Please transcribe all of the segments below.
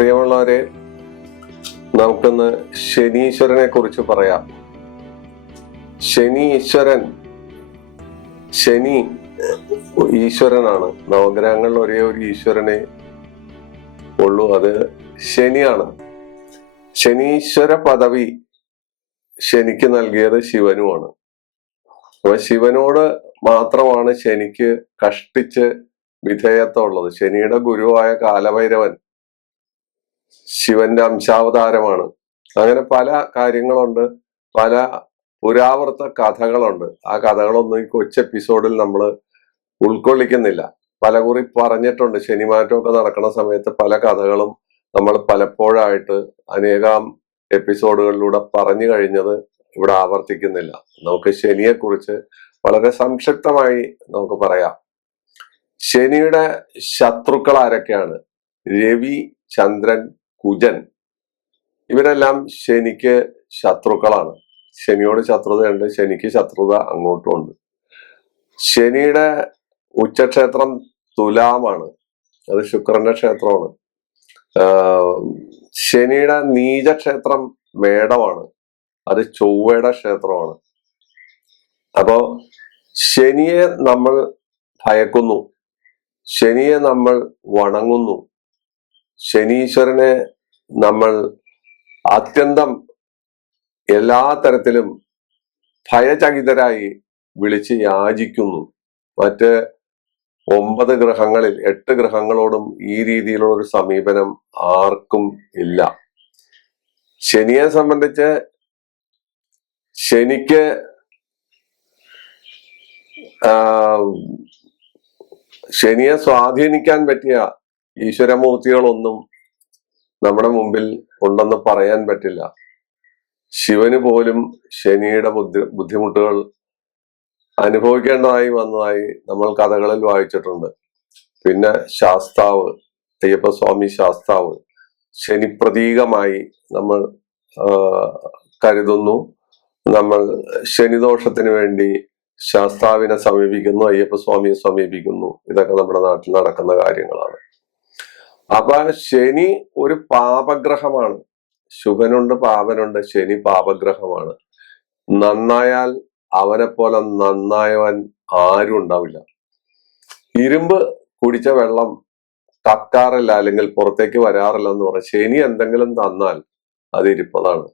പ്രിയമുള്ളവരെ, നമുക്കിന്ന് ശനീശ്വരനെ കുറിച്ച് പറയാം. ശനി ഈശ്വരനാണ്. നവഗ്രഹങ്ങളിൽ ഒരേ ഒരു ഈശ്വരനെ ഉള്ളൂ, അത് ശനിയാണ്. ശനീശ്വര പദവി ശനിക്ക് നൽകിയത് ശിവനുമാണ്. അപ്പൊ ശിവനോട് മാത്രമാണ് ശനിക്ക് കഷ്ടിച്ച് വിധേയത്വം ഉള്ളത്. ശനിയുടെ ഗുരുവായ കാലഭൈരവൻ ശിവന്റെ അംശാവതാരമാണ്. അങ്ങനെ പല കാര്യങ്ങളുണ്ട്, പല പുരാവൃത്ത കഥകളുണ്ട്. ആ കഥകളൊന്നും ഈ കൊച്ചു എപ്പിസോഡിൽ നമ്മൾ ഉൾക്കൊള്ളിക്കുന്നില്ല. പലകുറി പറഞ്ഞിട്ടുണ്ട്. ശനിമാറ്റമൊക്കെ നടക്കുന്ന സമയത്ത് പല കഥകളും നമ്മൾ പലപ്പോഴായിട്ട് അനേകം എപ്പിസോഡുകളിലൂടെ പറഞ്ഞു കഴിഞ്ഞത് ഇവിടെ ആവർത്തിക്കുന്നില്ല. നമുക്ക് ശനിയെ കുറിച്ച് വളരെ സംക്ഷിപ്തമായി നമുക്ക് പറയാം. ശനിയുടെ ശത്രുക്കൾ ആരൊക്കെയാണ്? രവി, ചന്ദ്രൻ, കുജൻ, ഇവരെല്ലാം ശനിക്ക് ശത്രുക്കളാണ്. ശനിയോട് ശത്രുതയുണ്ട്, ശനിക്ക് ശത്രുത അങ്ങോട്ടും ഉണ്ട്. ശനിയുടെ ഉച്ചക്ഷേത്രം തുലാമാണ്, അത് ശുക്രന്റെ ക്ഷേത്രമാണ്. ശനിയുടെ നീചക്ഷേത്രം മേടമാണ്, അത് ചൊവ്വയുടെ ക്ഷേത്രമാണ്. അപ്പോ ശനിയെ നമ്മൾ ഭയക്കുന്നു, ശനിയെ നമ്മൾ വണങ്ങുന്നു, ശനീശ്വരനെ നമ്മൾ അത്യന്തം എല്ലാ തരത്തിലും ഭയചകിതരായി വിളിച്ച് യാചിക്കുന്നു. മറ്റ് 9 ഗ്രഹങ്ങളിൽ 8 ഗ്രഹങ്ങളോടും ഈ രീതിയിലുള്ള ഒരു സമീപനം ആർക്കും ഇല്ല. ശനിയെ സംബന്ധിച്ച് ശനിക്ക് ശനിയെ സ്വാധീനിക്കാൻ പറ്റിയ ഈശ്വരമൂർത്തികളൊന്നും നമ്മുടെ മുമ്പിൽ ഉണ്ടെന്ന് പറയാൻ പറ്റില്ല. ശിവന് പോലും ശനിയുടെ ബുദ്ധിമുട്ടുകൾ അനുഭവിക്കേണ്ടതായി വന്നതായി നമ്മൾ കഥകളിൽ വായിച്ചിട്ടുണ്ട്. പിന്നെ ശാസ്താവ്, അയ്യപ്പസ്വാമി ശാസ്താവ് ശനി പ്രതീകമായി നമ്മൾ കരുതുന്നു. നമ്മൾ ശനിദോഷത്തിന് വേണ്ടി ശാസ്താവിനെ സമീപിക്കുന്നു, അയ്യപ്പസ്വാമിയെ സമീപിക്കുന്നു. ഇതൊക്കെ നമ്മുടെ നാട്ടിൽ നടക്കുന്ന കാര്യങ്ങളാണ്. അപ്പൊ ശനി ഒരു പാപഗ്രഹമാണ്. ശുഭനുണ്ട്, പാപനുണ്ട്. ശനി പാപഗ്രഹമാണ്. നന്നായാൽ അവനെ പോലെ നന്നായവൻ ആരും ഉണ്ടാവില്ല. ഇരുമ്പ് കുടിച്ച വെള്ളം കക്കാറില്ല, അല്ലെങ്കിൽ പുറത്തേക്ക് വരാറില്ല എന്ന് പറയും. ശനി എന്തെങ്കിലും തന്നാൽ അത് ഇരിപ്പതാണ്.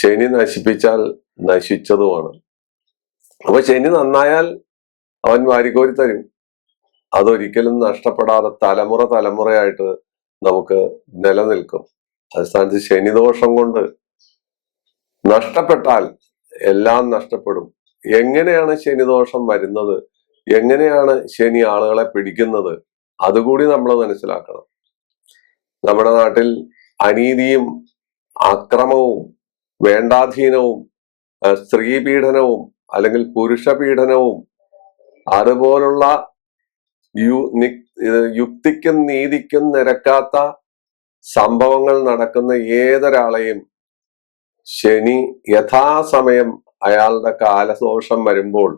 ശനി നശിപ്പിച്ചാൽ നശിച്ചതുമാണ്. അപ്പൊ ശനി നന്നായാൽ അവൻ വാരിക്കോരി തരും. അതൊരിക്കലും നഷ്ടപ്പെടാതെ തലമുറയായിട്ട് നമുക്ക് നിലനിൽക്കും. അസ്ഥാനത്ത് ശനിദോഷം കൊണ്ട് നഷ്ടപ്പെട്ടാൽ എല്ലാം നഷ്ടപ്പെടും. എങ്ങനെയാണ് ശനിദോഷം വരുന്നത്, എങ്ങനെയാണ് ശനി ആളുകളെ പിടിക്കുന്നത്, അതുകൂടി നമ്മൾ മനസ്സിലാക്കണം. നമ്മുടെ നാട്ടിൽ അനീതിയും അക്രമവും വേണ്ടാധീനവും സ്ത്രീ പീഡനവും അല്ലെങ്കിൽ പുരുഷ പീഡനവും അതുപോലുള്ള യുക്തിക്കും നീതിക്കും നിരക്കാത്ത സംഭവങ്ങൾ നടക്കുന്ന ഏതൊരാളെയും ശനി യഥാസമയം അയാളുടെ കാലദോഷം വരുമ്പോൾ,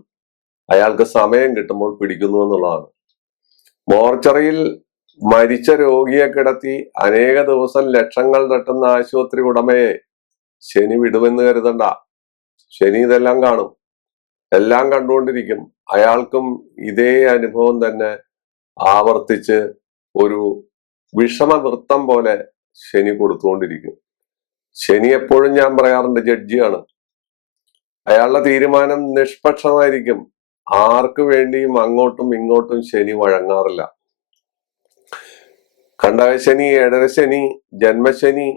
അയാൾക്ക് സമയം കിട്ടുമ്പോൾ പിടിക്കുന്നു എന്നുള്ളതാണ്. മോർച്ചറിയിൽ മരിച്ച രോഗിയെ കിടത്തി അനേക ദിവസം ലക്ഷങ്ങൾ തട്ടുന്ന ആശുപത്രി ഉടമയെ ശനി വിടുമെന്ന് കരുതണ്ട. ശനി ഇതെല്ലാം കാണും, എല്ലാം കണ്ടുകൊണ്ടിരിക്കും. അയാൾക്കും ഇതേ അനുഭവം തന്നെ ആവർത്തിച്ച് ഒരു വിഷമവൃത്തം പോലെ ശനി കൊടുത്തുകൊണ്ടിരിക്കും. ശനി എപ്പോഴും ഞാൻ പറയാറുണ്ട് ജഡ്ജിയാണ്. അയാളുടെ തീരുമാനം നിഷ്പക്ഷമായിരിക്കും. ആർക്കു വേണ്ടിയും അങ്ങോട്ടും ഇങ്ങോട്ടും ശനി വഴങ്ങാറില്ല. കണ്ടകശനി, ഏഴരശനി, ജന്മശനി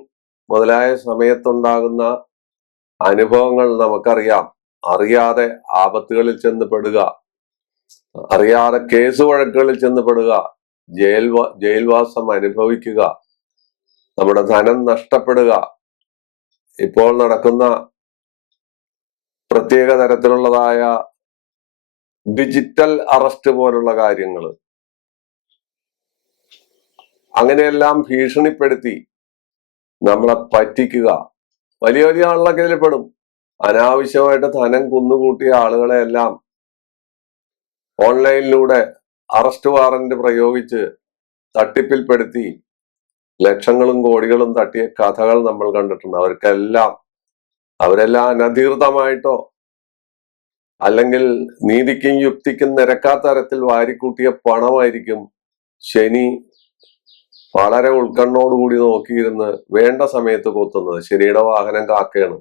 മുതലായ സമയത്തുണ്ടാകുന്ന അനുഭവങ്ങൾ നമുക്കറിയാം. അറിയാതെ ആപത്തുകളിൽ ചെന്ന് പെടുക, അറിയാതെ കേസ് വഴക്കുകളിൽ ചെന്ന് പെടുക, ജയിൽവാസം അനുഭവിക്കുക, നമ്മുടെ ധനം നഷ്ടപ്പെടുക, ഇപ്പോൾ നടക്കുന്ന പ്രത്യേക തരത്തിലുള്ളതായ ഡിജിറ്റൽ അറസ്റ്റ് പോലുള്ള കാര്യങ്ങൾ, അങ്ങനെയെല്ലാം ഭീഷണിപ്പെടുത്തി നമ്മളെ പറ്റിക്കുക. വലിയ വലിയ ആളുകളൊക്കെ ഇതിൽ പെടും. അനാവശ്യമായിട്ട് ധനം കുന്നുകൂട്ടിയ ആളുകളെയെല്ലാം ഓൺലൈനിലൂടെ അറസ്റ്റ് വാറന്റ് പ്രയോഗിച്ച് തട്ടിപ്പിൽപ്പെടുത്തി ലക്ഷങ്ങളും കോടികളും തട്ടിയ കഥകൾ നമ്മൾ കണ്ടിട്ടുണ്ട്. അവരെല്ലാം അനധികൃതമായിട്ടോ അല്ലെങ്കിൽ നീതിക്കും യുക്തിക്കും നിരക്കാത്ത തരത്തിൽ വാരിക്കൂട്ടിയ പണമായിരിക്കും ശനി വളരെ ഉത്കണ്ഠോടുകൂടി നോക്കിയിരുന്ന് വേണ്ട സമയത്ത് കൊത്തുന്നത്. ശനിയുടെ വാഹനം കാക്കയാണ്.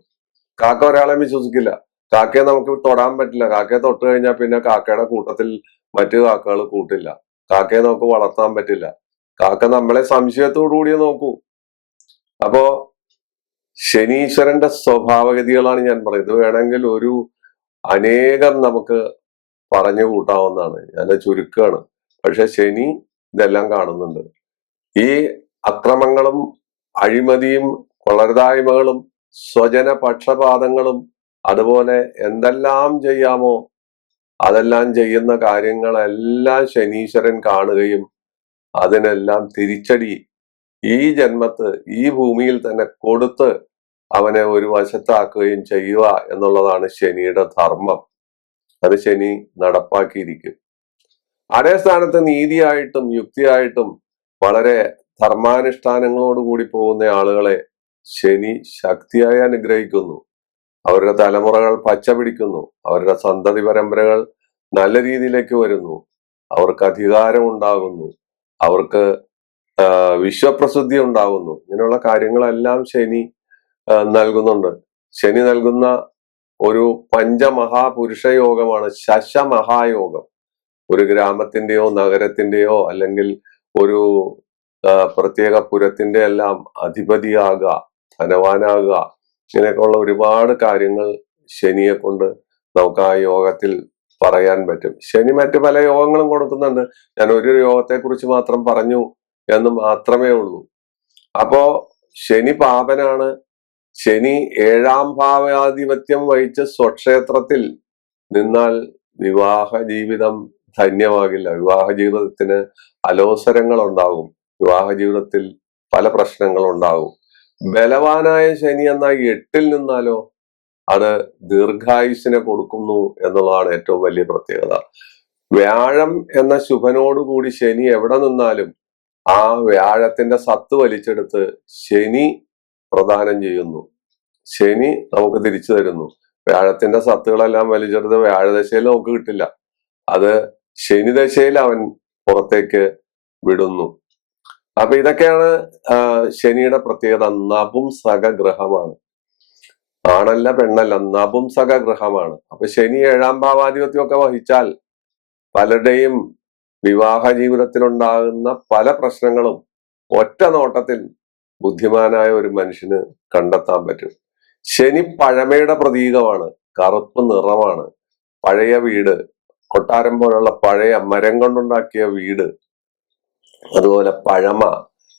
കാക്ക ഒരാളെ വിശ്വസിക്കില്ല. കാക്കയെ നമുക്ക് തൊടാൻ പറ്റില്ല. കാക്കയെ തൊട്ട് കഴിഞ്ഞാൽ പിന്നെ കാക്കയുടെ കൂട്ടത്തിൽ മറ്റു കാക്കകൾ കൂട്ടില്ല. കാക്കയെ നമുക്ക് വളർത്താൻ പറ്റില്ല. കാക്ക നമ്മളെ സംശയത്തോടു കൂടിയേ നോക്കൂ. അപ്പോ ശനീശ്വരന്റെ സ്വഭാവഗതികളാണ് ഞാൻ പറയുന്നത്. വേണമെങ്കിൽ അനേകം നമുക്ക് പറഞ്ഞു കൂട്ടാവുന്നതാണ്. ഞാൻ ചുരുക്കമാണ്. പക്ഷെ ശനി ഇതെല്ലാം കാണുന്നുണ്ട്. ഈ അക്രമങ്ങളും അഴിമതിയും കൊള്ളരുതായ്മകളും സ്വജന പക്ഷപാതങ്ങളും അതുപോലെ എന്തെല്ലാം ചെയ്യാമോ അതെല്ലാം ചെയ്യുന്ന കാര്യങ്ങളെല്ലാം ശനീശ്വരൻ കാണുകയും അതിനെല്ലാം തിരിച്ചടി ഈ ജന്മത്ത് ഈ ഭൂമിയിൽ തന്നെ കൊടുത്ത് അവനെ ഒരു വശത്താക്കുകയും ചെയ്യുക എന്നുള്ളതാണ് ശനിയുടെ ധർമ്മം. അത് ശനി നടപ്പാക്കിയിരിക്കും. അതേ സ്ഥാനത്ത് നീതിയായിട്ടും യുക്തിയായിട്ടും വളരെ ധർമാനുഷ്ഠാനങ്ങളോട് കൂടി പോകുന്ന ആളുകളെ ശനി ശക്തിയായി അനുഗ്രഹിക്കുന്നു. അവരുടെ തലമുറകൾ പച്ച പിടിക്കുന്നു. അവരുടെ സന്തതി പരമ്പരകൾ നല്ല രീതിയിലേക്ക് വരുന്നു. അവർക്ക് അധികാരം ഉണ്ടാകുന്നു. അവർക്ക് വിശ്വപ്രസിദ്ധി ഉണ്ടാകുന്നു. ഇങ്ങനെയുള്ള കാര്യങ്ങളെല്ലാം ശനി നൽകുന്നുണ്ട്. ശനി നൽകുന്ന ഒരു പഞ്ചമഹാപുരുഷ യോഗമാണ് ശശമഹായോഗം. ഒരു ഗ്രാമത്തിന്റെയോ നഗരത്തിന്റെയോ അല്ലെങ്കിൽ ഒരു പ്രത്യേക പുരത്തിന്റെ എല്ലാം അധിപതിയാകുക, ധനവാനാകുക, ഇങ്ങനെയൊക്കെയുള്ള ഒരുപാട് കാര്യങ്ങൾ ശനിയെ കൊണ്ട് നമുക്ക് ആ യോഗത്തിൽ പറയാൻ പറ്റും. ശനി മറ്റു പല യോഗങ്ങളും കൊടുക്കുന്നുണ്ട്. ഞാൻ ഒരു യോഗത്തെ കുറിച്ച് മാത്രം പറഞ്ഞു എന്ന് മാത്രമേ ഉള്ളൂ. അപ്പോ ശനി പാപനാണ്. ശനി 7ാം ഭാവാധിപത്യം വഹിച്ച് സ്വക്ഷേത്രത്തിൽ നിന്നാൽ വിവാഹ ജീവിതം ധന്യമാകില്ല. വിവാഹ ജീവിതത്തിന് അലോസരങ്ങൾ ഉണ്ടാകും. വിവാഹ ജീവിതത്തിൽ പല പ്രശ്നങ്ങളും ഉണ്ടാകും. ബലവാനായ ശനി എന്ന 8ൽ നിന്നാലോ അത് ദീർഘായുസിനെ കൊടുക്കുന്നു എന്നുള്ളതാണ് ഏറ്റവും വലിയ പ്രത്യേകത. വ്യാഴം എന്ന ശുഭനോടുകൂടി ശനി എവിടെ നിന്നാലും ആ വ്യാഴത്തിന്റെ സത്ത് വലിച്ചെടുത്ത് ശനി പ്രദാനം ചെയ്യുന്നു. ശനി നമുക്ക് തിരിച്ചു തരുന്നു. വ്യാഴത്തിന്റെ സത്തുകളെല്ലാം വലിച്ചെടുത്ത് വ്യാഴദശയിൽ നമുക്ക് കിട്ടില്ല. അത് ശനിദശയിൽ അവൻ പുറത്തേക്ക് വിടുന്നു. അപ്പൊ ഇതൊക്കെയാണ് ശനിയുടെ പ്രത്യേകത. നപുംസക ഗ്രഹമാണ്. ആണല്ല പെണ്ണല്ല, നപുംസക ഗ്രഹമാണ്. അപ്പൊ ശനി 7ാം ഭാവാധിപത്യം ഒക്കെ വഹിച്ചാൽ പലരുടെയും വിവാഹ ജീവിതത്തിലുണ്ടാകുന്ന പല പ്രശ്നങ്ങളും ഒറ്റ നോട്ടത്തിൽ ബുദ്ധിമാനായ ഒരു മനുഷ്യന് കണ്ടെത്താൻ പറ്റും. ശനി പഴമയുടെ പ്രതീകമാണ്. കറുപ്പ് നിറമാണ്. പഴയ വീട്, കൊട്ടാരം പോലുള്ള പഴയ മരം കൊണ്ടുണ്ടാക്കിയ വീട്, അതുപോലെ പഴമ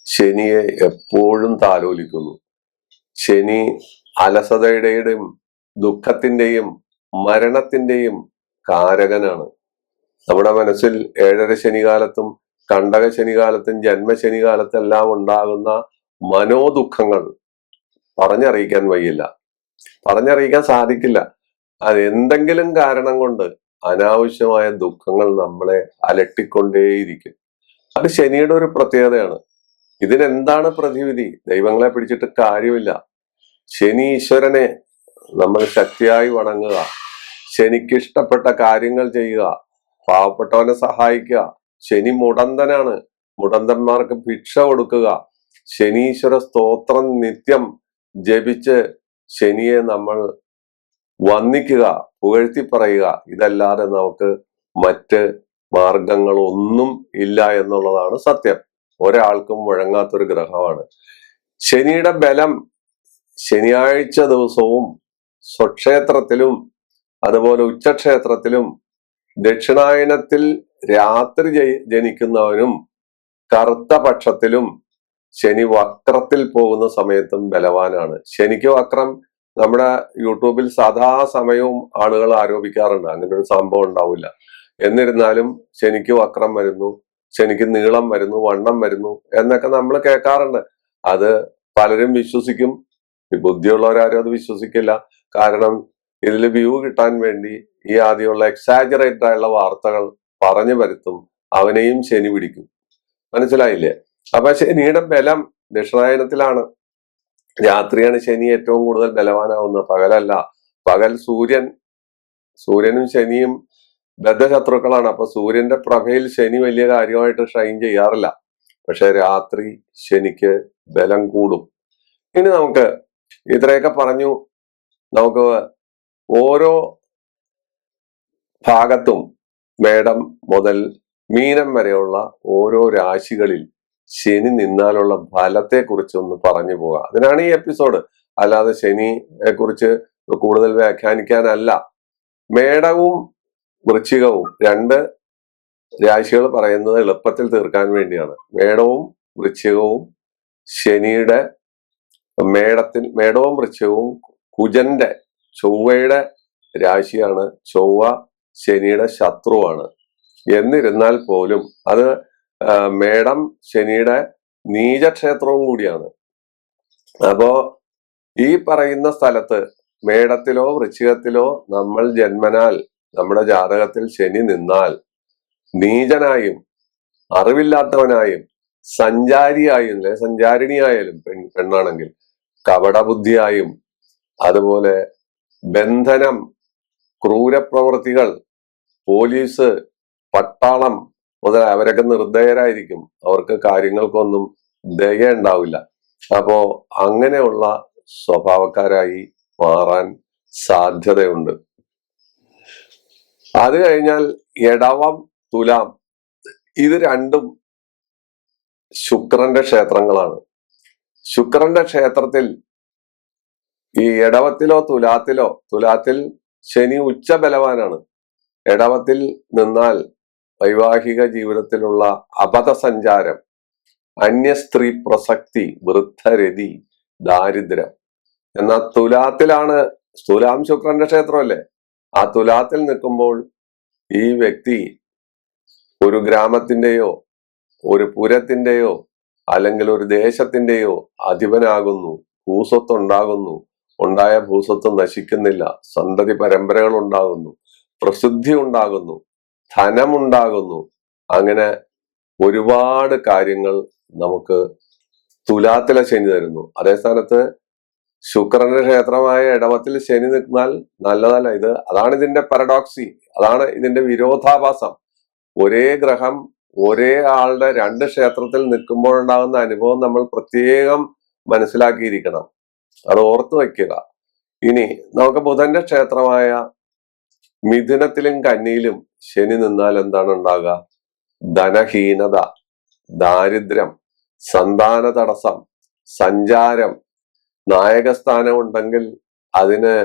ശനിയെ എപ്പോഴും താലോലിക്കുന്നു. ശനി അലസതയുടെയും ദുഃഖത്തിന്റെയും മരണത്തിന്റെയും കാരകനാണ്. നമ്മുടെ മനസ്സിൽ 7.5 ശനികാലത്തും കണ്ടക ശനികാലത്തും ജന്മശനികാലത്തെല്ലാം ഉണ്ടാകുന്ന മനോദുഃഖങ്ങൾ പറഞ്ഞറിയിക്കാൻ വയ്യില്ല, പറഞ്ഞറിയിക്കാൻ സാധിക്കില്ല. അത് എന്തെങ്കിലും കാരണം കൊണ്ട് അനാവശ്യമായ ദുഃഖങ്ങൾ നമ്മളെ അലട്ടിക്കൊണ്ടേയിരിക്കും. അത് ശനിയുടെ ഒരു പ്രത്യേകതയാണ്. ഇതിനെന്താണ് പ്രതിവിധി? ദൈവങ്ങളെ പിടിച്ചിട്ട് കാര്യമില്ല. ശനി ഈശ്വരനെ നമ്മൾ ശക്തിയായി വണങ്ങുക, ശനിക്ക് ഇഷ്ടപ്പെട്ട കാര്യങ്ങൾ ചെയ്യുക, പാവപ്പെട്ടവനെ സഹായിക്കുക. ശനി മുടന്തനാണ്. മുടന്തന്മാർക്ക് ഭിക്ഷ കൊടുക്കുക. ശനീശ്വര സ്തോത്രം നിത്യം ജപിച്ച് ശനിയെ നമ്മൾ വന്ദിക്കുക, പുകഴ്ത്തി പറയുക. ഇതല്ലാതെ നമുക്ക് മറ്റ് മാർഗങ്ങളൊന്നും ഇല്ല എന്നുള്ളതാണ് സത്യം. ഒരാൾക്കും മുഴങ്ങാത്തൊരു ഗ്രഹമാണ്. ശനിയുടെ ബലം ശനിയാഴ്ച ദിവസവും സ്വക്ഷേത്രത്തിലും അതുപോലെ ഉച്ചക്ഷേത്രത്തിലും ദക്ഷിണായനത്തിൽ രാത്രി ജനിക്കുന്നവനും കറുത്ത പക്ഷത്തിലും ശനി വക്രത്തിൽ പോകുന്ന സമയത്തും ബലവാനാണ്. ശനിക്ക് വക്രം നമ്മുടെ യൂട്യൂബിൽ സദാസമയവും ആളുകൾ ആരോപിക്കാറുണ്ട്. അങ്ങനെ ഒരു സംഭവം ഉണ്ടാവില്ല. എന്നിരുന്നാലും ശനിക്ക് വക്രം വരുന്നു, ശനിക്ക് നീളം വരുന്നു, വണ്ണം വരുന്നു എന്നൊക്കെ നമ്മൾ കേൾക്കാറുണ്ട്. അത് പലരും വിശ്വസിക്കും. ബുദ്ധിയുള്ളവരാരും അത് വിശ്വസിക്കില്ല. കാരണം ഇതിൽ വ്യൂ കിട്ടാൻ വേണ്ടി ഈ ആദ്യമുള്ള എക്സാജറേറ്റഡ് ആയുള്ള വാർത്തകൾ പറഞ്ഞു വരുത്തും. അവനെയും ശനി പിടിക്കും. മനസ്സിലായില്ലേ? അപ്പൊ ശനിയുടെ ബലം ദക്ഷിണായനത്തിലാണ്. രാത്രിയാണ് ശനി ഏറ്റവും കൂടുതൽ ബലവാനാവുന്നത്, പകലല്ല. പകൽ സൂര്യനും ശനിയും ബദ്ധശത്രുക്കളാണ്. അപ്പൊ സൂര്യന്റെ പ്രഭയിൽ ശനി വലിയ കാര്യമായിട്ട് ഷൈൻ ചെയ്യാറില്ല. പക്ഷെ രാത്രി ശനിക്ക് ബലം കൂടും. ഇനി നമുക്ക് ഇത്രയൊക്കെ പറഞ്ഞു. നമുക്ക് ഓരോ ഭാഗത്തും മേടം മുതൽ മീനം വരെയുള്ള ഓരോ രാശികളിൽ ശനി നിന്നാലുള്ള ഫലത്തെ കുറിച്ച് ഒന്ന് പറഞ്ഞു പോകാം. അതിനാണ് ഈ എപ്പിസോഡ്. അല്ലാതെ ശനിയെ കുറിച്ച് കൂടുതൽ വ്യാഖ്യാനിക്കാനല്ല. മേടവും വൃശ്ചികവും രണ്ട് രാശികൾ പറയുന്നത് എളുപ്പത്തിൽ തീർക്കാൻ വേണ്ടിയാണ്. മേടവും വൃശ്ചികവും ശനിയുടെ മേടവും വൃശ്ചികവും കുജന്റെ ചൊവ്വയുടെ രാശിയാണ്. ചൊവ്വ ശനിയുടെ ശത്രുവാണ്. എന്നിരുന്നാൽ പോലും അത് മേടം ശനിയുടെ നീചക്ഷേത്രവും കൂടിയാണ്. അപ്പോ ഈ പറയുന്ന സ്ഥലത്ത് മേടത്തിലോ വൃശ്ചികത്തിലോ നമ്മൾ ജന്മനാൽ നമ്മുടെ ജാതകത്തിൽ ശനി നിന്നാൽ നീചനായും അറിവില്ലാത്തവനായും സഞ്ചാരിയായും സഞ്ചാരിണിയായാലും പെണ്ണാണെങ്കിൽ കപടബുദ്ധിയായും അതുപോലെ ബന്ധനം, ക്രൂരപ്രവൃത്തികൾ, പോലീസ്, പട്ടാളം മുതൽ അവരൊക്കെ നിർദ്ദയരായിരിക്കും. അവർക്ക് കാര്യങ്ങൾക്കൊന്നും ദയ ഉണ്ടാവില്ല. അപ്പോ അങ്ങനെയുള്ള സ്വഭാവക്കാരായി മാറാൻ സാധ്യതയുണ്ട്. അത് കഴിഞ്ഞാൽ ഇടവം, തുലാം, ഇത് രണ്ടും ശുക്രന്റെ ക്ഷേത്രങ്ങളാണ്. ശുക്രന്റെ ക്ഷേത്രത്തിൽ ഈ ഇടവത്തിലോ തുലാത്തിൽ ശനി ഉച്ച ബലവാനാണ്. ഇടവത്തിൽ നിന്നാൽ വൈവാഹിക ജീവിതത്തിലുള്ള അബദ്ധസഞ്ചാരം, അന്യസ്ത്രീ പ്രസക്തി, വൃദ്ധരതി, ദാരിദ്ര്യം. എന്നാൽ തുലാം ശുക്രന്റെ ക്ഷേത്രമല്ലേ? ആ തുലാത്തിൽ നിൽക്കുമ്പോൾ ഈ വ്യക്തി ഒരു ഗ്രാമത്തിന്റെയോ ഒരു പുരത്തിന്റെയോ അല്ലെങ്കിൽ ഒരു ദേശത്തിന്റെയോ അധിപനാകുന്നു. ഭൂസ്വത്ത് ഉണ്ടാകുന്നു. ഉണ്ടായ ഭൂസ്വത്ത് നശിക്കുന്നില്ല. സന്തതി പരമ്പരകൾ ഉണ്ടാകുന്നു. പ്രസിദ്ധി ഉണ്ടാകുന്നു. ധനമുണ്ടാകുന്നു. അങ്ങനെ ഒരുപാട് കാര്യങ്ങൾ നമുക്ക് തുലാത്തിലെ ശനി തരുന്നു. അതേ സ്ഥാനത്ത് ശുക്രന്റെ ക്ഷേത്രമായ ഇടവത്തിൽ ശനി നിന്നാൽ നല്ലതല്ല. അതാണ് ഇതിന്റെ പാരഡോക്സി, അതാണ് ഇതിന്റെ വിരോധാഭാസം. ഒരേ ഗ്രഹം ഒരേ ആളുടെ രണ്ട് ക്ഷേത്രത്തിൽ നിൽക്കുമ്പോഴുണ്ടാകുന്ന അനുഭവം നമ്മൾ പ്രത്യേകം മനസ്സിലാക്കിയിരിക്കണം. അത് ഓർത്തു വയ്ക്കുക. ഇനി നമുക്ക് ബുധന്റെ ക്ഷേത്രമായ മിഥുനത്തിലും കന്നിയിലും ശനി നിന്നാൽ എന്താണ് ഉണ്ടാകുക? ധനഹീനത, ദാരിദ്ര്യം, സന്താന തടസ്സം, സഞ്ചാരം. നായകസ്ഥാനം ഉണ്ടെങ്കിൽ അതിന്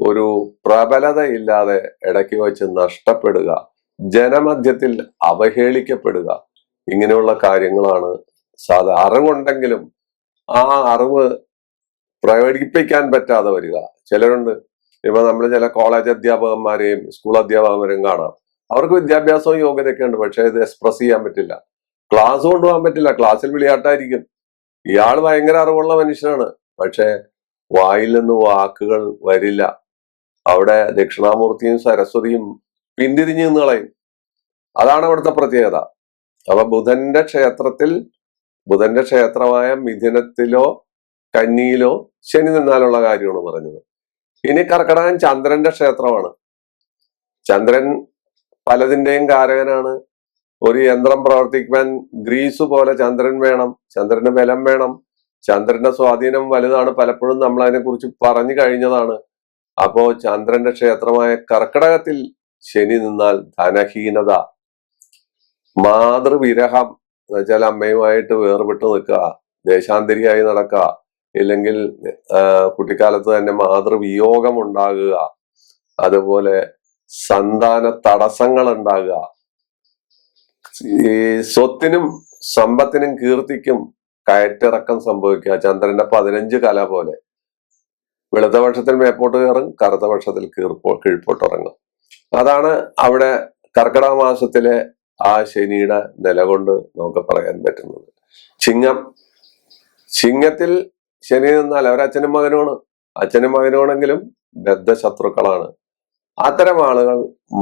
ഒരു പ്രബലത ഇല്ലാതെ ഇടയ്ക്ക് വെച്ച് നഷ്ടപ്പെടുക, ജനമധ്യത്തിൽ അവഹേളിക്കപ്പെടുക. ഇങ്ങനെയുള്ള കാര്യങ്ങളാണ് അറിവുണ്ടെങ്കിലും ആ അറിവ് പ്രകടിപ്പിക്കാൻ പറ്റാതെ വരിക. ചിലരുണ്ട്, ഇപ്പൊ നമ്മൾ ചില കോളേജ് അധ്യാപകന്മാരെയും സ്കൂൾ അധ്യാപകന്മാരെയും കാണാം. അവർക്ക് വിദ്യാഭ്യാസവും യോഗ്യതയൊക്കെ ഉണ്ട്, പക്ഷെ ഇത് എക്സ്പ്രസ് ചെയ്യാൻ പറ്റില്ല. ക്ലാസ് കൊണ്ടുപോകാൻ പറ്റില്ല. ക്ലാസ്സിൽ വിളിയാട്ടായിരിക്കും. ഇയാൾ ഭയങ്കര അറിവുള്ള മനുഷ്യനാണ്, പക്ഷെ വായിൽ നിന്ന് വാക്കുകൾ വരില്ല. അവിടെ ദക്ഷിണാമൂർത്തിയും സരസ്വതിയും പിന്തിരിഞ്ഞു നിന്ന് കളയും. അതാണ് അവിടുത്തെ പ്രത്യേകത. അപ്പൊ ബുധന്റെ ക്ഷേത്രമായ മിഥുനത്തിലോ കന്നിയിലോ ശനി നിന്നാലുള്ള കാര്യമാണ് പറഞ്ഞത്. ഇനി കർക്കിടകൻ ചന്ദ്രന്റെ ക്ഷേത്രമാണ്. ചന്ദ്രൻ പലതിന്റെയും കാരകനാണ്. ഒരു യന്ത്രം പ്രവർത്തിക്കാൻ ഗ്രീസ് പോലെ ചന്ദ്രൻ വേണം. ചന്ദ്രന് ബലം വേണം. ചന്ദ്രന്റെ സ്വാധീനം വലുതാണ്. പലപ്പോഴും നമ്മൾ അതിനെ കുറിച്ച് പറഞ്ഞു കഴിഞ്ഞതാണ്. അപ്പോ ചന്ദ്രന്റെ ക്ഷേത്രമായ കർക്കിടകത്തിൽ ശനി നിന്നാൽ ധനഹീനത, മാതൃവിരഹം എന്ന് വെച്ചാൽ അമ്മയുമായിട്ട് വേർപെട്ട് നിൽക്കുക, ദേശാന്തരിയായി നടക്കുക, ഇല്ലെങ്കിൽ കുട്ടിക്കാലത്ത് തന്നെ മാതൃവിയോഗം ഉണ്ടാകുക, അതുപോലെ സന്താന തടസ്സങ്ങൾ ഉണ്ടാകുക, ഈ സ്വത്തിനും സമ്പത്തിനും കീർത്തിക്കും കയറ്റിറക്കം സംഭവിക്കുക. ചന്ദ്രന്റെ 15 കല പോലെ വെളുത്ത പക്ഷത്തിൽ മേപ്പോട്ട് കയറും, കറുത്ത പക്ഷത്തിൽ കീഴ്പോട്ടിറങ്ങും. അതാണ് അവിടെ കർക്കിടക മാസത്തിലെ ആ ശനിയുടെ നിലകൊണ്ട് നമുക്ക് പറയാൻ പറ്റുന്നത്. ചിങ്ങത്തിൽ ശനി നിന്നാൽ അവരച്ഛനും മകനുമാണ്. അച്ഛനും മകനുമാണെങ്കിലും ബദ്ധശത്രുക്കളാണ്. അത്തരം ആളുകൾ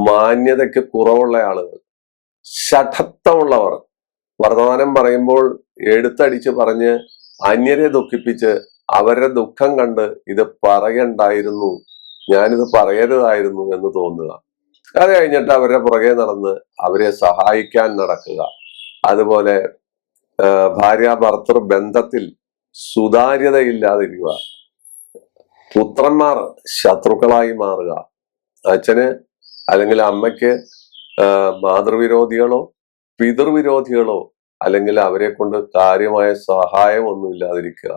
മാന്യതയ്ക്ക് കുറവുള്ള ആളുകൾ, ശഠത്വമുള്ളവർ, വർത്തമാനം പറയുമ്പോൾ എടുത്തടിച്ച് പറഞ്ഞ് അന്യരെ ദുഃഖിപ്പിച്ച് അവരുടെ ദുഃഖം കണ്ട് ഇത് പറയണ്ടായിരുന്നു, ഞാനിത് പറയരുതായിരുന്നു എന്ന് തോന്നുക. അത് കഴിഞ്ഞിട്ട് അവരുടെ പുറകെ നടന്ന് അവരെ സഹായിക്കാൻ നടക്കുക. അതുപോലെ ഭാര്യ ഭർത്തൃ ബന്ധത്തിൽ സുതാര്യതയില്ലാതിരിക്കുക, പുത്രന്മാർ ശത്രുക്കളായി മാറുക, അച്ഛന് അല്ലെങ്കിൽ അമ്മയ്ക്ക് മാതൃവിരോധികളോ പിതൃവിരോധികളോ അല്ലെങ്കിൽ അവരെ കൊണ്ട് കാര്യമായ സഹായം ഒന്നും ഇല്ലാതിരിക്കുക.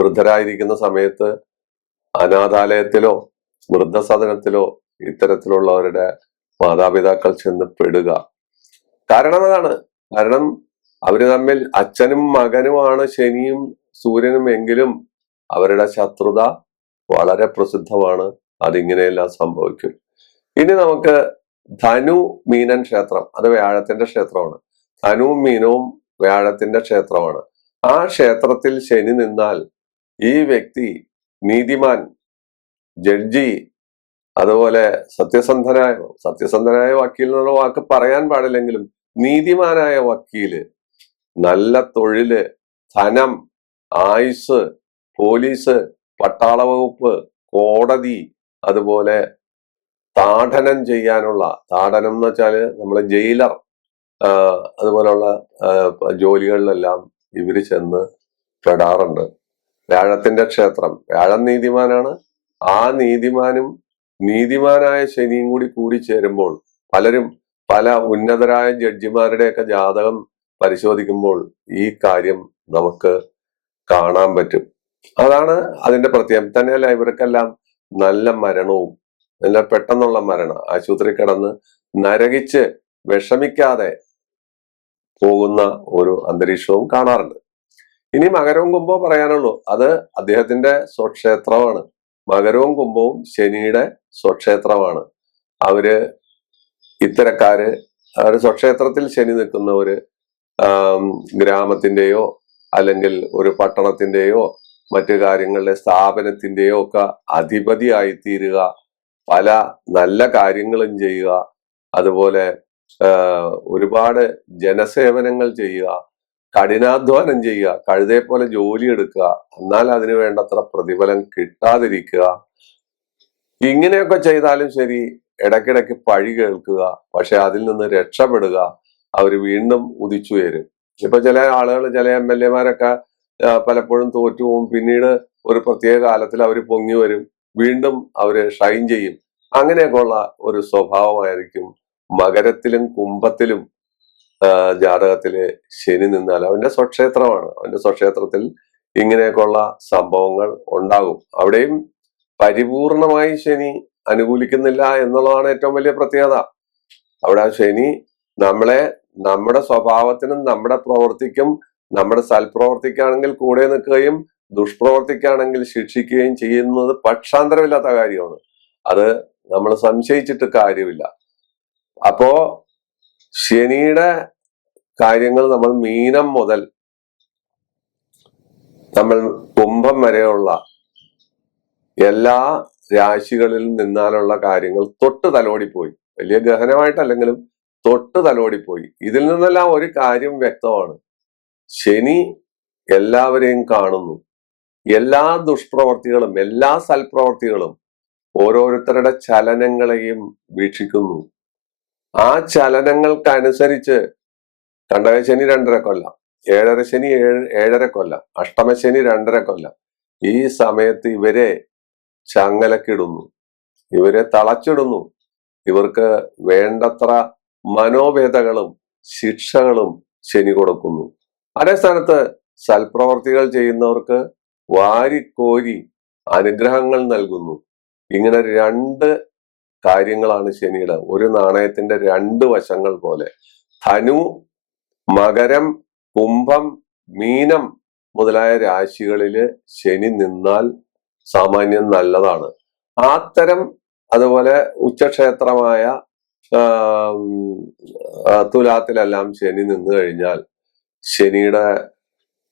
വൃദ്ധരായിരിക്കുന്ന സമയത്ത് അനാഥാലയത്തിലോ വൃദ്ധസദനത്തിലോ ഇത്തരത്തിലുള്ളവരുടെ മാതാപിതാക്കൾ ചെന്ന് പെടുക. കാരണം അതാണ്. കാരണം അവര് തമ്മിൽ അച്ഛനും മകനുമാണ് ശനിയും സൂര്യനും എങ്കിലും അവരുടെ ശത്രുത വളരെ പ്രസിദ്ധമാണ്. അതിങ്ങനെയെല്ലാം സംഭവിക്കും. ഇനി നമുക്ക് ധനു മീനൻ ക്ഷേത്രം, അത് വ്യാഴത്തിന്റെ ക്ഷേത്രമാണ്. ധനുവും മീനവും വ്യാഴത്തിന്റെ ക്ഷേത്രമാണ്. ആ ക്ഷേത്രത്തിൽ ശനി നിന്നാൽ ഈ വ്യക്തി നീതിമാൻ, ജഡ്ജി, അതുപോലെ സത്യസന്ധനായ വക്കീൽ എന്നുള്ള വാക്ക് പറയാൻ പാടില്ലെങ്കിലും നീതിമാനായ വക്കീല്, നല്ല തൊഴില്, ധനം, ആയുസ്, പോലീസ്, പട്ടാള വകുപ്പ്, കോടതി, അതുപോലെ താഡനം ചെയ്യാനുള്ള, താഡനം എന്ന് വെച്ചാല് നമ്മളെ ജയിലർ, അതുപോലുള്ള ജോലികളിലെല്ലാം ഇവര് ചെന്ന് പെടാറുണ്ട്. വ്യാഴത്തിന്റെ ക്ഷേത്രം, വ്യാഴം നീതിമാനാണ്. ആ നീതിമാനും നീതിമാനായ ശനിയും കൂടി ചേരുമ്പോൾ പല ഉന്നതരായ ജഡ്ജിമാരുടെയൊക്കെ ജാതകം പരിശോധിക്കുമ്പോൾ ഈ കാര്യം നമുക്ക് കാണാൻ പറ്റും. അതാണ് അതിന്റെ പ്രത്യേകം. തന്നെയല്ല, ഇവർക്കെല്ലാം നല്ല മരണവും, നല്ല പെട്ടെന്നുള്ള മരണം, ആശുപത്രി കിടന്ന് നരകിച്ച് വിഷമിക്കാതെ പോകുന്ന ഒരു അന്തരീക്ഷവും കാണാറുണ്ട്. ഇനി മകരവും കുംഭവും പറയാനുള്ളൂ. അത് അദ്ദേഹത്തിന്റെ സ്വക്ഷേത്രമാണ്. മകരവും കുംഭവും ശനിയുടെ സ്വക്ഷേത്രമാണ്. അവര് ഇത്തരക്കാര് അവര് സ്വക്ഷേത്രത്തിൽ ശനി നിൽക്കുന്നവര് ഗ്രാമത്തിന്റെയോ അല്ലെങ്കിൽ ഒരു പട്ടണത്തിന്റെയോ മറ്റു കാര്യങ്ങളുടെ സ്ഥാപനത്തിന്റെയോ ഒക്കെ അധിപതിയായി തീരുക, പല നല്ല കാര്യങ്ങളും ചെയ്യുക, അതുപോലെ ഒരുപാട് ജനസേവനങ്ങൾ ചെയ്യുക, കഠിനാധ്വാനം ചെയ്യുക, കഴുതയെ പോലെ ജോലി എടുക്കുക, എന്നാൽ അതിന് വേണ്ടത്ര പ്രതിഫലം കിട്ടാതിരിക്കുക. ഇങ്ങനെയൊക്കെ ചെയ്താലും ശരി, ഇടയ്ക്കിടയ്ക്ക് പഴി കേൾക്കുക, പക്ഷെ അതിൽ നിന്ന് രക്ഷപ്പെടുക, അവർ വീണ്ടും ഉദിച്ചുയരും. ഇപ്പൊ ചില ആളുകൾ, ചില MLA-മാരൊക്കെ പലപ്പോഴും തോറ്റുപോകും. പിന്നീട് ഒരു പ്രത്യേക കാലത്തിൽ അവർ പൊങ്ങി വരും, വീണ്ടും അവര് ഷൈൻ ചെയ്യും. അങ്ങനെയൊക്കെ ഉള്ള ഒരു സ്വഭാവമായിരിക്കും മകരത്തിലും കുംഭത്തിലും ജാതകത്തില് ശനി നിന്നാൽ. അവന്റെ സ്വക്ഷേത്രമാണ്. അവന്റെ സ്വക്ഷേത്രത്തിൽ ഇങ്ങനെയൊക്കെയുള്ള സംഭവങ്ങൾ ഉണ്ടാകും. അവിടെയും പരിപൂർണമായി ശനി അനുകൂലിക്കുന്നില്ല എന്നുള്ളതാണ് ഏറ്റവും വലിയ പ്രത്യേകത. അവിടെ ശനി നമ്മുടെ സ്വഭാവത്തിനും നമ്മുടെ പ്രവൃത്തിക്കും, നമ്മുടെ സൽപ്രവർത്തിക്കാണെങ്കിൽ കൂടെ നിൽക്കുകയും ദുഷ്പ്രവർത്തിക്കാണെങ്കിൽ ശിക്ഷിക്കുകയും ചെയ്യുന്നത് പക്ഷാന്തരമില്ലാത്ത കാര്യമാണ്. അത് നമ്മൾ സംശയിച്ചിട്ട് കാര്യമില്ല. അപ്പോ ശനിയുടെ കാര്യങ്ങൾ നമ്മൾ മീനം മുതൽ നമ്മൾ കുംഭം വരെയുള്ള എല്ലാ രാശികളിൽ നിന്നാലുള്ള കാര്യങ്ങൾ തൊട്ട് തലോടിപ്പോയി. വലിയ ഗഹനമായിട്ടല്ലെങ്കിലും തൊട്ട് തലോടിപ്പോയി. ഇതിൽ നിന്നെല്ലാം ഒരു കാര്യം വ്യക്തമാണ്. ശനി എല്ലാവരെയും കാണുന്നു. എല്ലാ ദുഷ്പ്രവർത്തികളും എല്ലാ സൽപ്രവർത്തികളും ഓരോരുത്തരുടെ ചലനങ്ങളെയും വീക്ഷിക്കുന്നു. ആ ചലനങ്ങൾക്കനുസരിച്ച് കണ്ടകശനി 2.5 കൊല്ലം, ഏഴരശനി 7.5 കൊല്ലം, അഷ്ടമശനി 2.5 കൊല്ലം, ഈ സമയത്ത് ഇവരെ ചങ്ങലക്കിടുന്നു, ഇവരെ തളച്ചിടുന്നു. ഇവർക്ക് വേണ്ടത്ര മനോവേദകളും ശിക്ഷകളും ശനി കൊടുക്കുന്നു. അതേ സ്ഥാനത്ത് സൽപ്രവർത്തികൾ ചെയ്യുന്നവർക്ക് വാരിക്കോരി അനുഗ്രഹങ്ങൾ നൽകുന്നു. ഇങ്ങനെ 2 കാര്യങ്ങളാണ് ശനിയുടെ, ഒരു നാണയത്തിന്റെ 2 വശങ്ങൾ പോലെ. ധനു, മകരം, കുംഭം, മീനം മുതലായ രാശികളില് ശനി നിന്നാൽ സാമാന്യം നല്ലതാണ്. അത്തരം അതുപോലെ ഉച്ചക്ഷേത്രമായ തുലാത്തിലെല്ലാം ശനി നിന്നു കഴിഞ്ഞാൽ ശനിയുടെ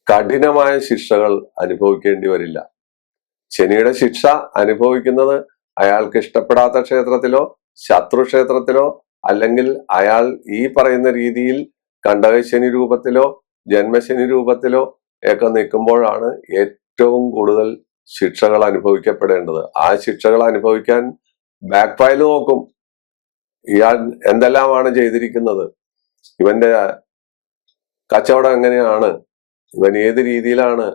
കഠിനമായ ശിക്ഷകൾ അനുഭവിക്കേണ്ടി വരില്ല. ശനിയുടെ ശിക്ഷ അനുഭവിക്കുന്നത് അയാൾക്ക് ഇഷ്ടപ്പെടാത്ത ക്ഷേത്രത്തിലോ ശത്രുക്ഷേത്രത്തിലോ അല്ലെങ്കിൽ അയാൾ ഈ പറയുന്ന രീതിയിൽ കണ്ടകശനി രൂപത്തിലോ ജന്മശനി രൂപത്തിലോ ഒക്കെ നിൽക്കുമ്പോഴാണ് ഏറ്റവും കൂടുതൽ ശിക്ഷകൾ അനുഭവിക്കപ്പെടേണ്ടത്. ആ ശിക്ഷകൾ അനുഭവിക്കാൻ ബാക്ക് ഫയൽ നോക്കും. ഇയാൾ എന്തെല്ലാമാണ് ചെയ്തിരിക്കുന്നത്, ഇവന്റെ കച്ചവടം എങ്ങനെയാണ്, ഇവൻ ഏത് രീതിയിലാണ്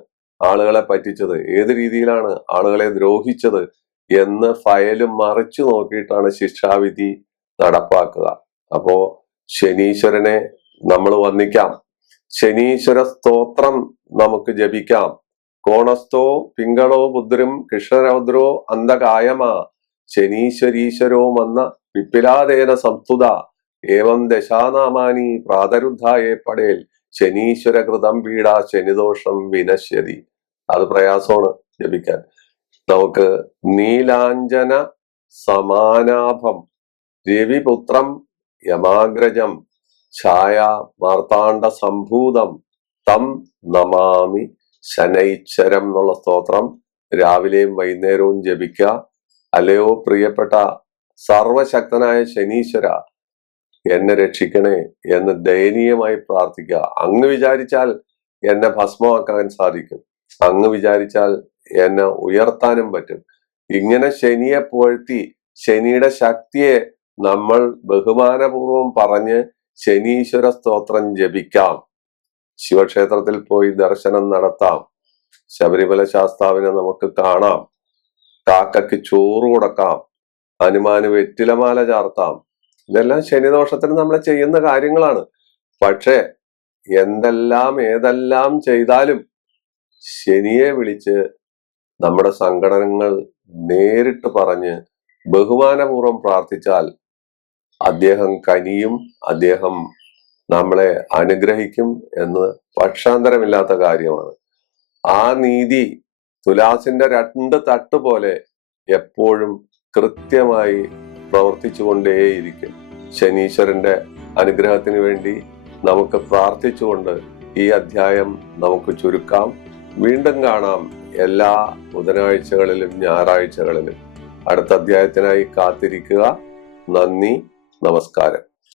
ആളുകളെ പറ്റിച്ചത്, ഏത് രീതിയിലാണ് ആളുകളെ ദ്രോഹിച്ചത് എന്ന് ഫയലും മറിച്ചു നോക്കിയിട്ടാണ് ശിക്ഷാവിധി നടപ്പാക്കുക. അപ്പോ ശനീശ്വരനെ നമ്മൾ വന്ദിക്കാം. ശനീശ്വര സ്തോത്രം നമുക്ക് ജപിക്കാം. കോണസ്ഥോ പിങ്കളോ ബുദ്രം കൃഷ്ണരൗദ്രോ അന്ധകായമ ശനീശ്വരീശ്വരോ വന്ന വിപ്പിലാദേന സംസ്തുത ഏവം ദശാനാമാനി പ്രാതരുദ്ധായേ പടേൽ ശനീശ്വര കൃതം പീഡ ശനിദോഷം വിനശ്യതി. അത് പ്രയാസമാണ് ജപിക്കാൻ. നമുക്ക് നീലാഞ്ജന സമാനാഭം രവിപുത്രം യമാഗ്രജം ഛായ മാർത്താണ്ഡ സംഭൂതം തം നമാമി ശനൈശ്വരം എന്നുള്ള സ്തോത്രം രാവിലെയും വൈകുന്നേരവും ജപിക്കുക. അല്ലയോ പ്രിയപ്പെട്ട സർവശക്തനായ ശനീശ്വര, എന്നെ രക്ഷിക്കണേ എന്ന് ദയനീയമായി പ്രാർത്ഥിക്കുക. അങ്ങ് വിചാരിച്ചാൽ എന്നെ ഭസ്മമാക്കാൻ സാധിക്കും, അങ്ങ് വിചാരിച്ചാൽ എന്നെ ഉയർത്താനും പറ്റും. ഇങ്ങനെ ശനിയെ പുകഴ്ത്തി ശനിയുടെ ശക്തിയെ നമ്മൾ ബഹുമാനപൂർവം പറഞ്ഞ് ശനീശ്വര സ്തോത്രം ജപിക്കാം. ശിവക്ഷേത്രത്തിൽ പോയി ദർശനം നടത്താം. ശബരിമല ശാസ്താവിനെ നമുക്ക് കാണാം. കാക്കയ്ക്ക് ചോറ് കൊടുക്കാം. ഹനുമാന് വെറ്റിലമാല ചാർത്താം. ഇതെല്ലാം ശനിദോഷത്തിന് നമ്മൾ ചെയ്യുന്ന കാര്യങ്ങളാണ്. പക്ഷെ ഏതെല്ലാം ചെയ്താലും ശനിയെ വിളിച്ച് നമ്മുടെ സങ്കടങ്ങൾ നേരിട്ട് പറഞ്ഞ് ബഹുമാനപൂർവ്വം പ്രാർത്ഥിച്ചാൽ അദ്ദേഹം കനിയും, അദ്ദേഹം നമ്മളെ അനുഗ്രഹിക്കും എന്ന് പക്ഷാന്തരമില്ലാത്ത കാര്യമാണ്. ആ നീതി തുലാസിന്റെ 2 തട്ട് പോലെ എപ്പോഴും കൃത്യമായി പ്രവർത്തിച്ചു കൊണ്ടേയിരിക്കും. ശനീശ്വരന്റെ അനുഗ്രഹത്തിന് വേണ്ടി നമുക്ക് പ്രാർത്ഥിച്ചുകൊണ്ട് ഈ അധ്യായം നമുക്ക് ചുരുക്കാം. വീണ്ടും കാണാം എല്ലാ ബുധനാഴ്ചകളിലും ഞായറാഴ്ചകളിലും. അടുത്ത അധ്യായത്തിനായി കാത്തിരിക്കുക. നന്ദി, നമസ്കാരം.